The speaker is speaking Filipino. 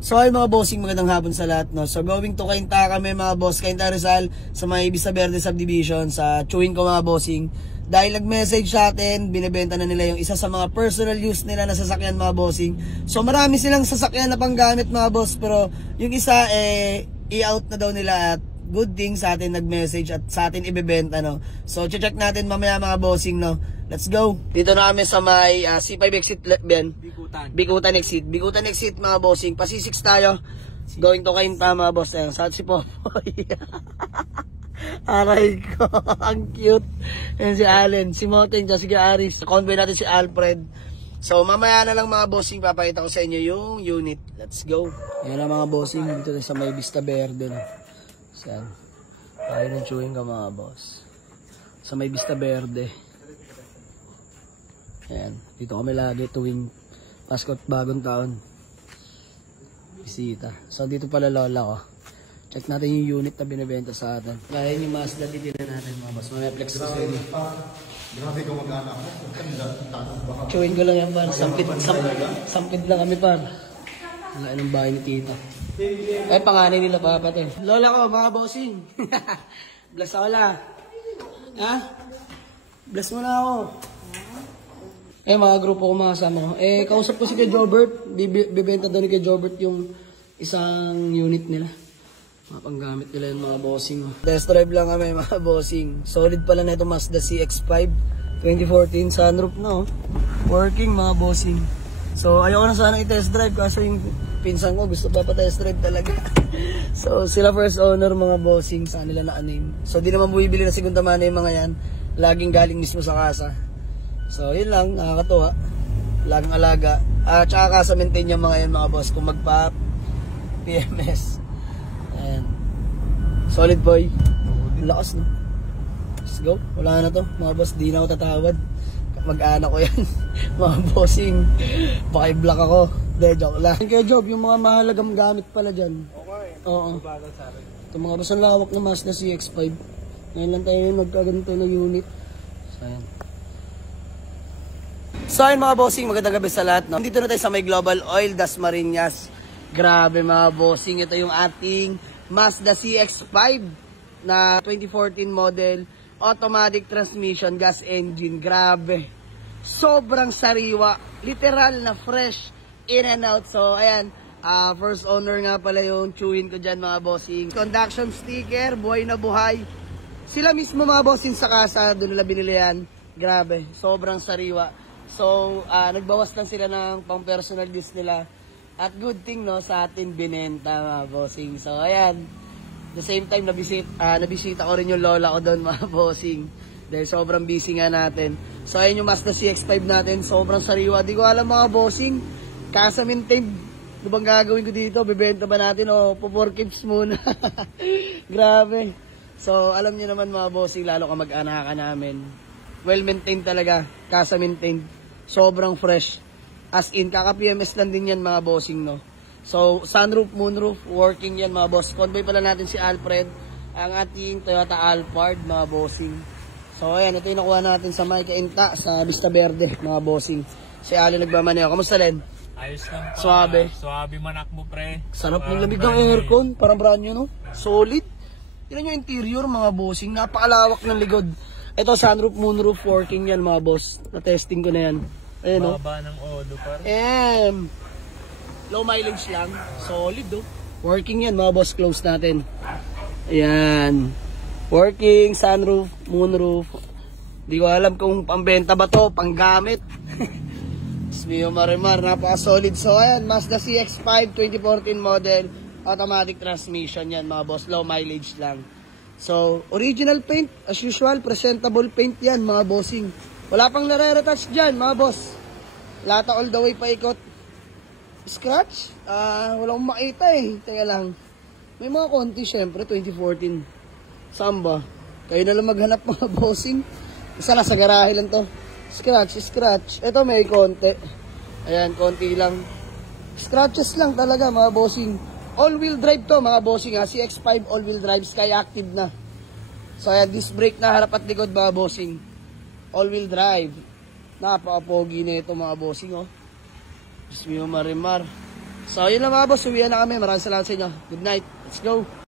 So ay mga bossing, magandang hapon sa lahat, no. So going to Cainta kami mga boss, Cainta Rizal sa may Vista Verde subdivision sa chewin ko mga bossing. Dahil nag-message sa atin, binebenta na nila yung isa sa mga personal use nila na sasakyan mga bossing. So marami silang sasakyan na panggamit mga boss, pero yung isa i-out na daw nila at good thing sa atin nag-message at sa atin ibebenta, no. So check natin mamaya mga bossing, no. Let's go. Dito na kami sa may C5 exit Ben. Bikutan exit. Bikutan exit mga bossing. Pasisix tayo. Going to Cainta mga boss. Ayan, saan si Popoy? Aray ko. Ang cute. Ayan si Allen. Si Moteng. Si Aris. Convoy natin si Alfred. So mamaya na lang mga bossing. Papakita ko sa inyo yung unit. Let's go. Ayan na mga bossing. Dito tayo sa may Vista Verde. Saan? Ayun ang chewing ka mga boss. Sa may Vista Verde. Ayan, dito kami lagi tuwing Pasko at Bagong Taon. Bisita. So dito pala lola ko. Check natin yung unit na binibenta sa atin. Kaya yung Mazda titignan natin mga boss. Mamaya flex ko sa inyo. Grabe ka mag-anak mo. Chewin ko lang yan par. Sampid lang kami par. Wala ng bahay ni tita. Ay panganay nila papatay. Lola ko mga bossing. Bless ako la. Ha? Bless mo na ako. Mga grupo ko mga kasama ko. Kausap ko si Kuya Jobert. Bibenta daw ni Kuya Jobert yung isang unit nila. Mga panggamit nila yung mga bossing. Test drive lang kami mga bossing. Solid pala na ito Mazda CX-5 2014 sunroof na oh. Working mga bossing. So ayoko na sana i-test drive kasi yung pinsan ko gusto pa pa-test drive talaga. So sila first owner mga bossing sa nila na anim. So di naman bumibili na segunda mano yung mga yan. Laging galing mismo sa kasa. So yun lang, nakakatuwa. Lagang alaga. Tsaka kasa-maintain yung mga yan mga boss kung magpa PMS. Ayan. Solid boy. Lakas no. Let's go. Wala na to mga boss, di na ako tatawad. Mag-anak ko yan. Mga bossing. Baka i-block ako. De, joke lang. Kaya job, yung mga mahalagang gamit pala dyan. Okay. Oo. Ito mga boss, ang lawak na Mazda CX-5. Ngayon lang tayo nagkaganito na unit. So ayan. So ayun mga bossing, magandang gabi sa lahat, no? Dito na tayo sa may Global Oil, Dasmariñas. Grabe mga bossing, ito yung ating Mazda CX-5 na 2014 model, automatic transmission, gas engine. Grabe. Sobrang sariwa, literal na fresh in and out. So ayan, first owner nga pala yung chewin ko dyan mga bossing. Conduction sticker, buhay na buhay. Sila mismo mga bossing sa kasa, doon nila binili yan. Grabe, sobrang sariwa. So, nagbawas lang sila ng pang personal use nila. At good thing, no, sa atin binenta, mga bossing. So, ayan. The same time, nabisita ko rin yung lola ko doon, mga bossing. Dahil sobrang busy nga natin. So, ayan yung Mazda CX-5 natin. Sobrang sariwa. Di ko alam, mga bossing. Kasa-maintain. Ano bang gagawin ko dito? Bibenta ba natin o po-4 kids muna? Grabe. So, alam niyo naman, mga bossing, lalo ka mag-anakan namin. Well-maintained talaga. Kasa-maintained. Sobrang fresh. As in, kaka-PMS lang din yan mga bossing, no? So, sunroof, moonroof, working yan mga boss. Convoy pala natin si Alfred, ang ating Toyota Alphard mga bossing. So, ayan, ito yung nakuha natin sa may Cainta, sa Vista Verde mga bossing. Si Ali nagmamaneo. Kamusta Len? Ayos lang pa. Suabe. Suabe manak mo pre. Sarap ng lamig ng aircon. Parang brand new, no? Solid. Yan yung interior mga bossing. Napakalawak ng ligod. Ito, sunroof, moonroof, working yan mga boss. Na-testing ko na yan. Ayan, no? Baba ng odo par. Low mileage lang. Solid, oh. Working yan mga boss. Close natin. Ayan. Working, sunroof, moonroof. Di ko alam kung pambenta ba to, panggamit. Smio Marimar, napaka-solid. So, ayan, Mazda CX-5 2014 model. Automatic transmission yan mga boss. Low mileage lang. So, original paint, as usual, presentable paint yan, mga bossing. Wala pang nare-retouch dyan, mga boss. Lata all the way paikot. Scratch? Wala akong makita eh. Teka lang. May mga konti, syempre, 2014. Saan ba? Kayo na lang maghanap, mga bossing. Isa lang, sa garahe lang to. Scratch, scratch. Ito may konti. Ayan, konti lang. Scratches lang talaga, mga bossing. All-wheel drive to mga bossing ha. CX-5 all-wheel drive, Sky Active na. So ayan, disc brake na harap at likod mga bossing. All-wheel drive. Napaka-pogi na ito mga bossing oh. Diyos mo Marimar. So, yun lang mga boss. Uwihan na kami. Maraming salamat sa inyo. Good night. Let's go.